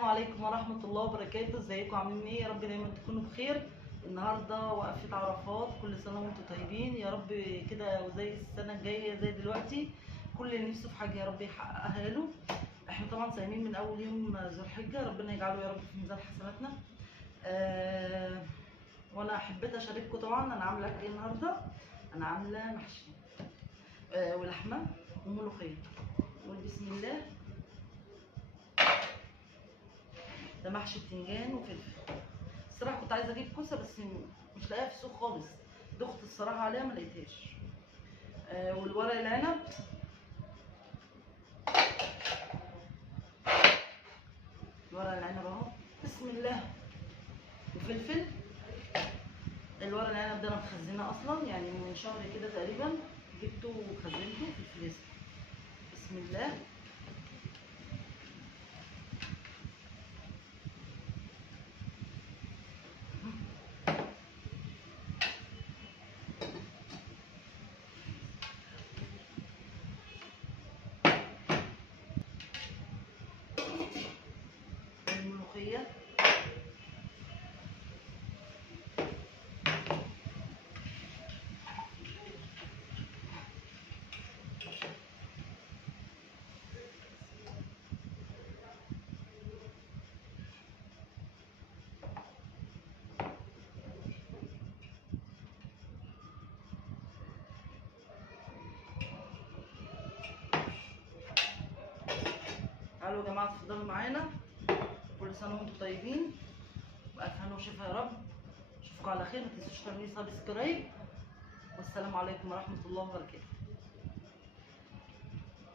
السلام عليكم ورحمة الله وبركاته. ازيكم عاملين ايه؟ يا رب دايما تكونوا بخير. النهارده وقفة عرفات، كل سنة وانتم طيبين يا رب كده، وزي السنة الجاية زي دلوقتي كل اللي نفسه في حاجة يا رب يحققها له. احنا طبعا صايمين من اول يوم ذو الحجة، ربنا يجعله يا رب في ميزان حسناتنا. وانا حبيت اشارككم طبعا انا عاملة ايه النهارده. انا عاملة محشي ولحمة وملوخية. نقول بسم الله. ده محشي بتنجان وفلفل. الصراحه كنت عايزه اجيب كوسه بس مش لاقيها في السوق خالص، دخت الصراحه عليها ما لقيتهاش. والورق العنب، ورق العنب اهو بسم الله، وفلفل. الورق العنب ده انا مخزناه اصلا يعني من شهر كده تقريبا، جبته وخزنته في الفريزر. بسم الله. الملوخيه، تعالوا يا جماعه اتفضلوا معانا. كل سنه وانتم طيبين وألف هنا وشفا يا رب. اشوفكم على خير، ما تنسوش تعملوا سبسكرايب، والسلام عليكم ورحمه الله وبركاته.